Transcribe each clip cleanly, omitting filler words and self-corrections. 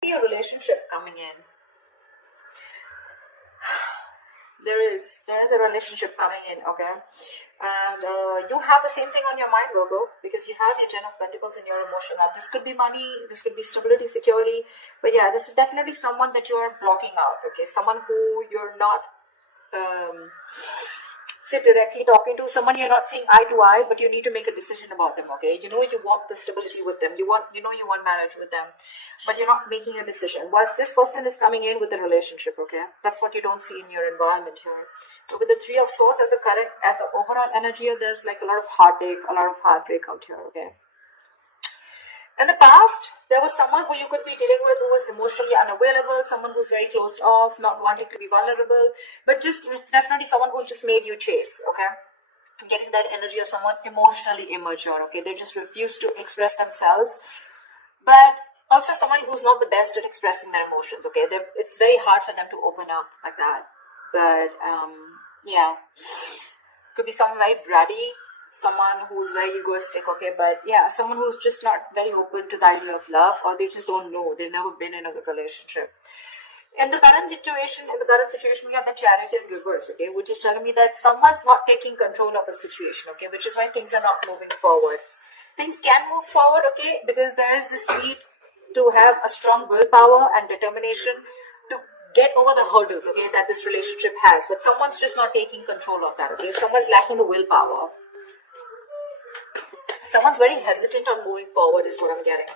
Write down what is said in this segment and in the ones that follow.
See a relationship coming in. There is a relationship coming in, okay? And you have the same thing on your mind, Virgo, because you have your Ten of Pentacles in your emotion. Now, this could be money, this could be stability, security, but yeah, this is definitely someone that you're blocking out, okay? Someone who you're not say directly talking to, someone you're not seeing eye to eye, but you need to make a decision about them, okay? You want the stability with them, you want marriage with them, but you're not making a decision. Whilst this person is coming in with a relationship, okay? That's what you don't see in your environment here. So with the Three of Swords as the overall energy, there's like a lot of heartache, a lot of heartbreak out here, okay? In the past, there was someone who you could be dealing with who was emotionally unavailable, someone who's very closed off, not wanting to be vulnerable, but just definitely someone who just made you chase, okay? Getting that energy of someone emotionally immature, okay? They just refuse to express themselves, but also someone who's not the best at expressing their emotions, okay? It's very hard for them to open up like that, but yeah, could be someone very bratty, someone who's very egoistic, okay, but yeah, someone who's just not very open to the idea of love, or they just don't know, they've never been in a relationship. In the current situation, we have the Chariot in reverse, okay, which is telling me that someone's not taking control of the situation, okay, which is why things are not moving forward. Things can move forward, okay, because there is this need to have a strong willpower and determination to get over the hurdles, okay, that this relationship has, but someone's just not taking control of that, okay, someone's lacking the willpower. Someone's very hesitant on moving forward is what I'm getting.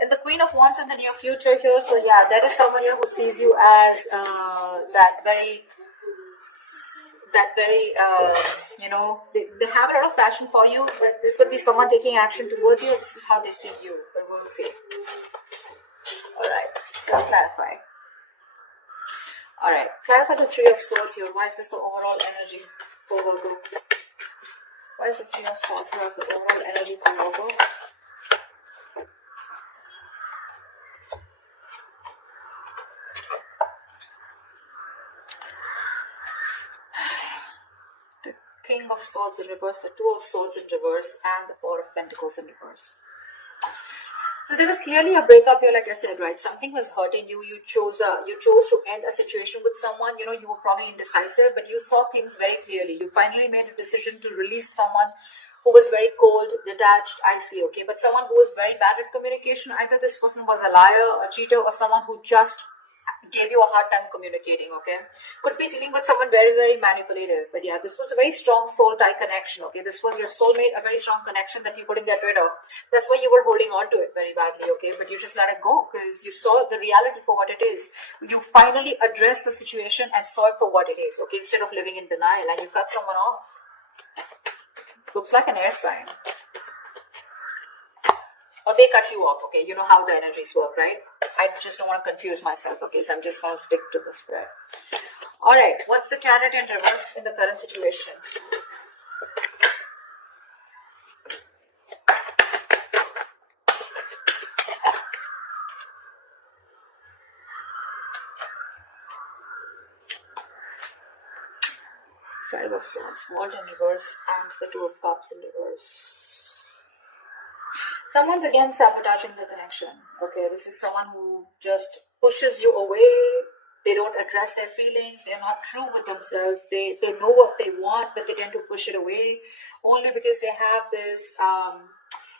And the Queen of Wands in the near future here, so yeah, that is someone here who sees you as that very they have a lot of passion for you, but this could be someone taking action towards you. This is how they see you, but we'll see. Alright, let's clarify. Alright, clarify the Three of Swords here. Why is this the overall energy for Virgo? Why is the Three of Swords here the overall energy for Virgo? The King of Swords in reverse, the Two of Swords in reverse, and the Four of Pentacles in reverse. So there was clearly a breakup here, like I said, right? Something was hurting you. You chose to end a situation with someone. You were probably indecisive, but you saw things very clearly. You finally made a decision to release someone who was very cold, detached, icy, okay? But someone who was very bad at communication. Either this person was a liar, a cheater, or someone who just gave you a hard time communicating, okay? Could be dealing with someone very, very manipulative. But yeah, this was a very strong soul tie connection, okay? This was your soulmate, a very strong connection that you couldn't get rid of. That's why you were holding on to it very badly, okay? But you just let it go because you saw the reality for what it is. You finally addressed the situation and saw it for what it is, okay? Instead of living in denial, and you cut someone off. Looks like an air sign. Or they cut you off, okay? You know how the energies work, right? I just don't want to confuse myself, okay? So I'm just going to stick to the spread. Alright, what's the Chariot in reverse in the current situation? Five of Swords, World in reverse, and the Two of Cups in reverse. Someone's again sabotaging the connection, okay? This is someone who just pushes you away. They don't address their feelings. They're not true with themselves. They know what they want, but they tend to push it away only because they have this,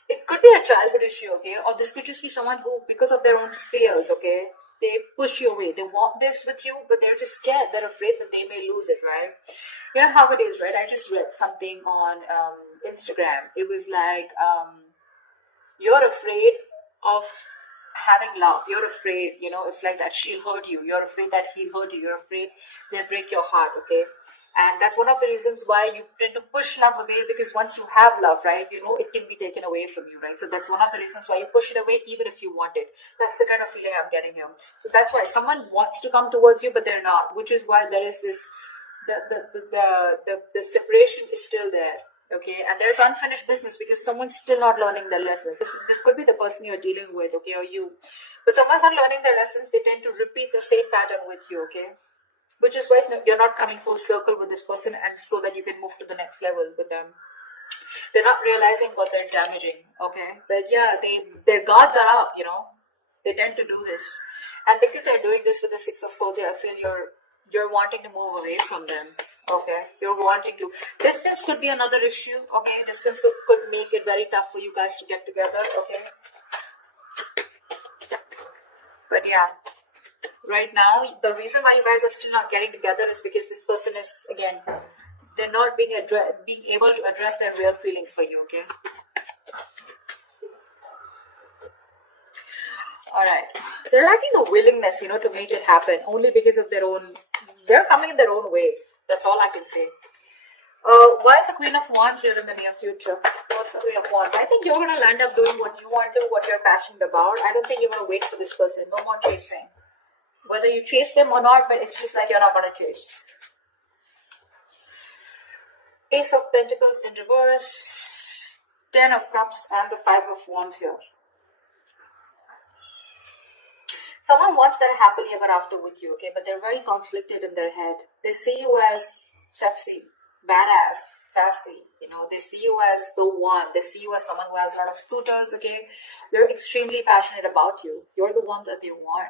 it could be a childhood issue, okay? Or this could just be someone who, because of their own fears, okay? They push you away. They want this with you, but they're just scared. They're afraid that they may lose it, right? You know how it is, right? I just read something on Instagram. It was like, you're afraid of having love. You're afraid, it's like that she'll hurt you. You're afraid that he'll hurt you. You're afraid they'll break your heart, okay? And that's one of the reasons why you tend to push love away, because once you have love, right, it can be taken away from you, right? So that's one of the reasons why you push it away even if you want it. That's the kind of feeling I'm getting here. So that's why someone wants to come towards you, but they're not, which is why there is this, the separation is still there. Okay, and there's unfinished business because someone's still not learning their lessons. This could be the person you're dealing with, okay, or you. But someone's not learning their lessons. They tend to repeat the same pattern with you, okay? Which is why you're not coming full circle with this person, and so that you can move to the next level with them. They're not realizing what they're damaging, okay? But yeah, their guards are up, They tend to do this. And because they're doing this with the Six of Swords, I feel you're wanting to move away from them. Okay, you're wanting to. Distance could be another issue. Okay, distance could make it very tough for you guys to get together. Okay, but yeah, right now the reason why you guys are still not getting together is because this person is, again, they're not being able to address their real feelings for you. Okay. All right, they're lacking the willingness, to make it happen, only because of their own. They're coming in their own way. That's all I can say. Why is the Queen of Wands here in the near future? What's the Queen of Wands? I think you're going to land up doing what you want to, what you're passionate about. I don't think you're going to wait for this person. No more chasing. Whether you chase them or not, but it's just like you're not going to chase. Ace of Pentacles in reverse. 10 of Cups and the 5 of Wands here. Someone wants their happily ever after with you, okay? But they're very conflicted in their head. They see you as sexy, badass, sassy. They see you as the one. They see you as someone who has a lot of suitors, okay? They're extremely passionate about you. You're the one that they want.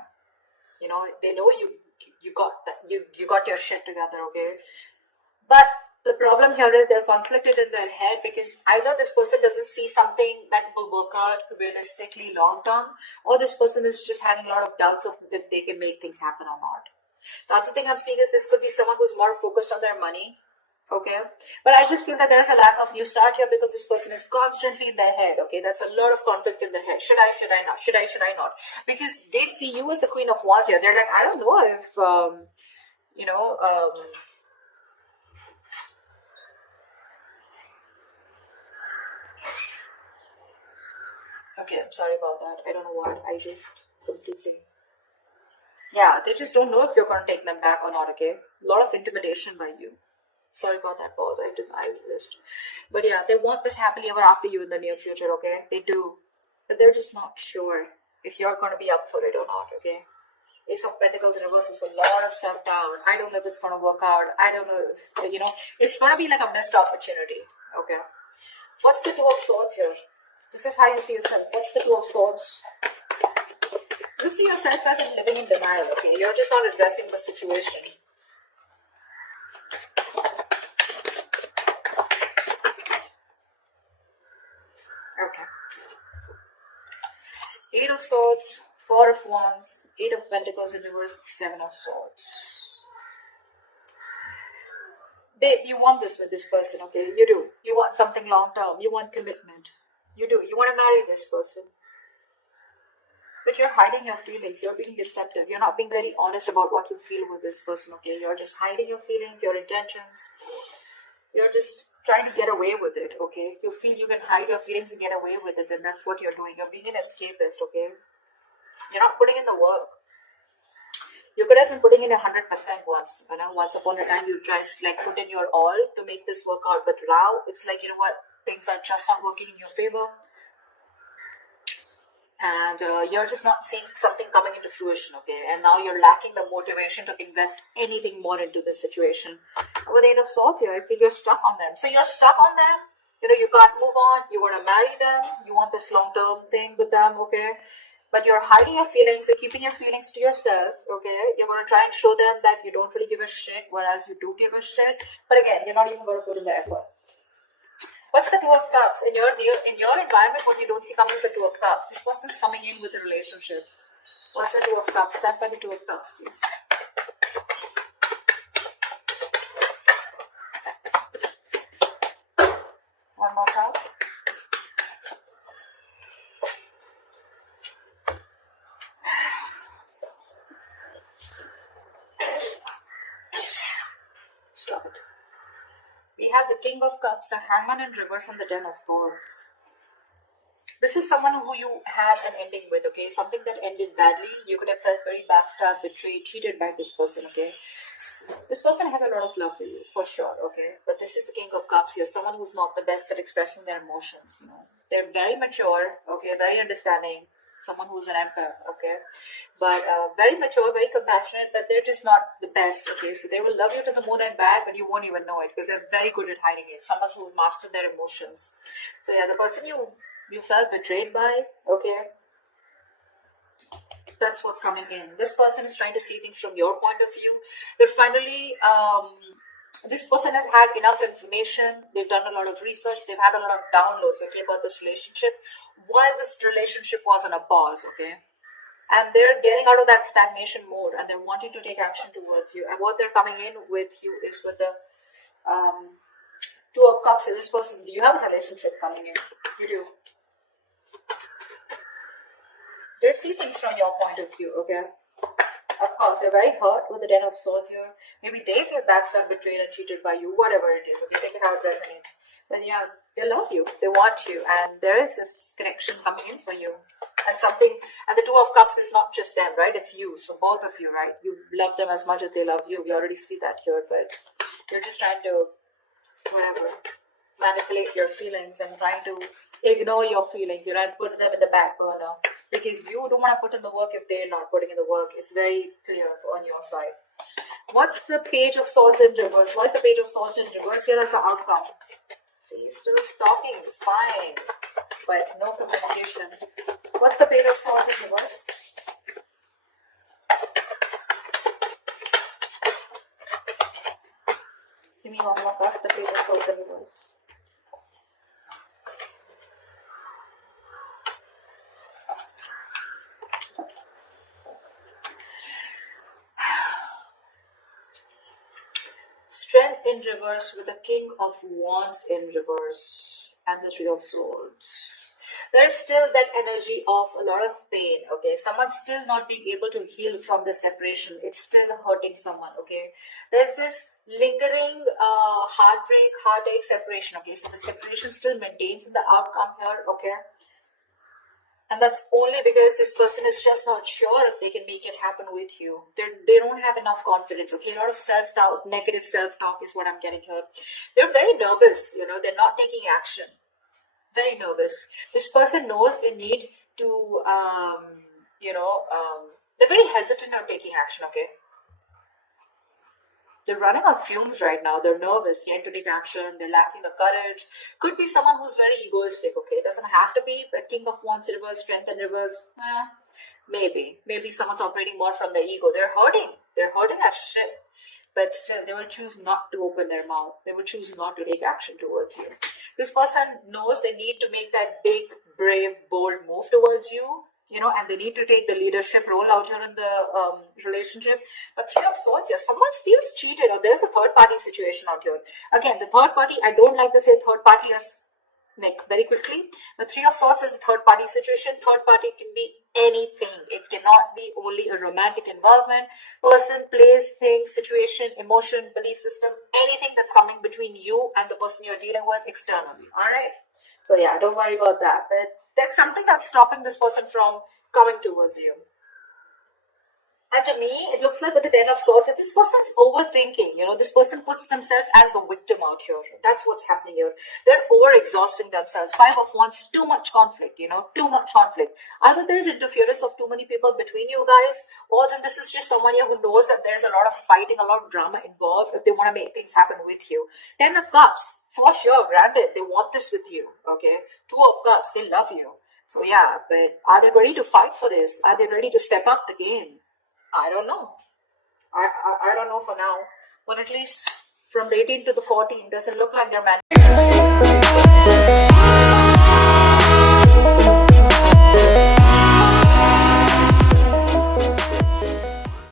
They know you got that. You got your shit together, okay? But the problem here is they're conflicted in their head because either this person doesn't see something that will work out realistically long term, or this person is just having a lot of doubts of if they can make things happen or not. The other thing I'm seeing is this could be someone who's more focused on their money, okay? But I just feel that there's a lack of new start here because this person is constantly in their head, okay? That's a lot of conflict in their head. Should I not? Should I not? Because they see you as the Queen of Wands here. They're like, I don't know if, okay, I'm sorry about that. I don't know what. I just completely. Yeah, they just don't know if you're going to take them back or not, okay? A lot of intimidation by you. Sorry about that pause. I just. But yeah, they want this happily ever after you in the near future, okay? They do. But they're just not sure if you're going to be up for it or not, okay? Ace of Pentacles in reverse is a lot of self-doubt. I don't know if it's going to work out. I don't know if, it's going to be like a missed opportunity, okay? What's the Two of Swords here? This is how you see yourself. What's the Two of Swords? You see yourself as living in denial, okay? You're just not addressing the situation. Okay. 8 of Swords, 4 of Wands, 8 of Pentacles in reverse, 7 of Swords. Babe, you want this with this person, okay? You do. You want something long term. You want commitment. You do. You want to marry this person. But you're hiding your feelings. You're being deceptive. You're not being very honest about what you feel with this person, okay? You're just hiding your feelings, your intentions. You're just trying to get away with it, okay? You feel you can hide your feelings and get away with it, and that's what you're doing. You're being an escapist, okay? You're not putting in the work. You could have been putting in 100% once. Once upon a time, you just put in your all to make this work out. But now, it's like, what? Things are just not working in your favor. And you're just not seeing something coming into fruition, okay? And now you're lacking the motivation to invest anything more into this situation. With the 8 of Swords here, I feel you're stuck on them. So you're stuck on them. You can't move on. You want to marry them. You want this long-term thing with them, okay? But you're hiding your feelings. You're keeping your feelings to yourself, okay? You're going to try and show them that you don't really give a shit, whereas you do give a shit. But again, you're not even going to put in the effort. What's the Two of Cups? In your environment, what you don't see coming is the Two of Cups. This person's coming in with a relationship. What's the Two of Cups? Stand by the Two of Cups, please. One more card. Stop it. We have the King of Cups, the Hangman in reverse, and the 10 of Swords. This is someone who you had an ending with, okay? Something that ended badly. You could have felt very backstabbed, betrayed, cheated by this person, okay? This person has a lot of love for you, for sure, okay? But this is the King of Cups here. Someone who's not the best at expressing their emotions, They're very mature, okay? Very understanding. Someone who's an emperor, okay? But very mature, very compassionate, but they're just not the best, okay? So they will love you to the moon and back, but you won't even know it because they're very good at hiding it. Someone who mastered their emotions. So yeah, the person you felt betrayed by, okay? That's what's coming in. This person is trying to see things from your point of view. They're finally, this person has had enough information. They've done a lot of research. They've had a lot of downloads, okay, about this relationship while this relationship was on a pause, okay. And they're getting out of that stagnation mode and they're wanting to take action towards you. And what they're coming in with you is with the Two of Cups. This person, do you have a relationship coming in? You do. They see things from your point of view, okay? Of course, they're very hurt with the Ten of Swords here. Maybe they feel backstabbed, betrayed, and cheated by you, whatever it is. Okay, take it how it resonates. But yeah, they love you, they want you, and there is this connection coming in for you. And something, and the Two of Cups is not just them, right? It's you, so both of you, right? You love them as much as they love you. We already see that here, but you're just trying to, whatever, manipulate your feelings and trying to ignore your feelings. You're trying to put them in the back burner. Because you don't want to put in the work if they're not putting in the work. It's very clear on your side. What's the Page of Swords in reverse? What's the Page of Swords in reverse? Here is the outcome. See, still stalking, spying, but no communication. What's the Page of Swords in reverse? Give me one more card. The Page of Swords in reverse. Strength in reverse with the King of Wands in reverse and the Three of Swords. There's still that energy of a lot of pain, okay? Someone's still not being able to heal from the separation. It's still hurting someone, okay? There's this lingering heartbreak, heartache, separation, okay? So the separation still maintains in the outcome here, okay? And that's only because this person is just not sure if they can make it happen with you. They don't have enough confidence, okay? A lot of self-doubt, negative self-talk is what I'm getting here. They're very nervous, you know, they're not taking action. Very nervous. This person knows they need to, they're very hesitant on taking action, okay? They're running on fumes right now. They're nervous, yet to take action. They're lacking the courage. Could be someone who's very egoistic, okay? It doesn't have to be, but King of Wands in reverse, Strength in reverse, maybe. Maybe someone's operating more from the ego. They're hurting. They're hurting as shit. But still, they will choose not to open their mouth. They will choose not to take action towards you. This person knows they need to make that big, brave, bold move towards you. You know, and they need to take the leadership role out here in the relationship. But Three of Swords here, someone feels cheated or there's a third party situation out here. Again, the third party, I don't like to say third party as like very quickly. The Three of Swords is a third party situation. Third party can be anything. It cannot be only a romantic involvement. Person, place, thing, situation, emotion, belief system, anything that's coming between you and the person you're dealing with externally. Alright? So yeah, don't worry about that. But there's something that's stopping this person from coming towards you. And to me, it looks like with the Ten of Swords, that this person's overthinking. You know, this person puts themselves as the victim out here. That's what's happening here. They're over-exhausting themselves. Five of Wands, too much conflict, you know, too much conflict. Either there's interference of too many people between you guys, or then this is just someone here who knows that there's a lot of fighting, a lot of drama involved if they want to make things happen with you. Ten of Cups, for sure, granted, they want this with you, okay? Two of Cups, they love you. So yeah, but are they ready to fight for this? Are they ready to step up the game? I don't know. I don't know for now. But at least from the 18 to the 14, doesn't look like they're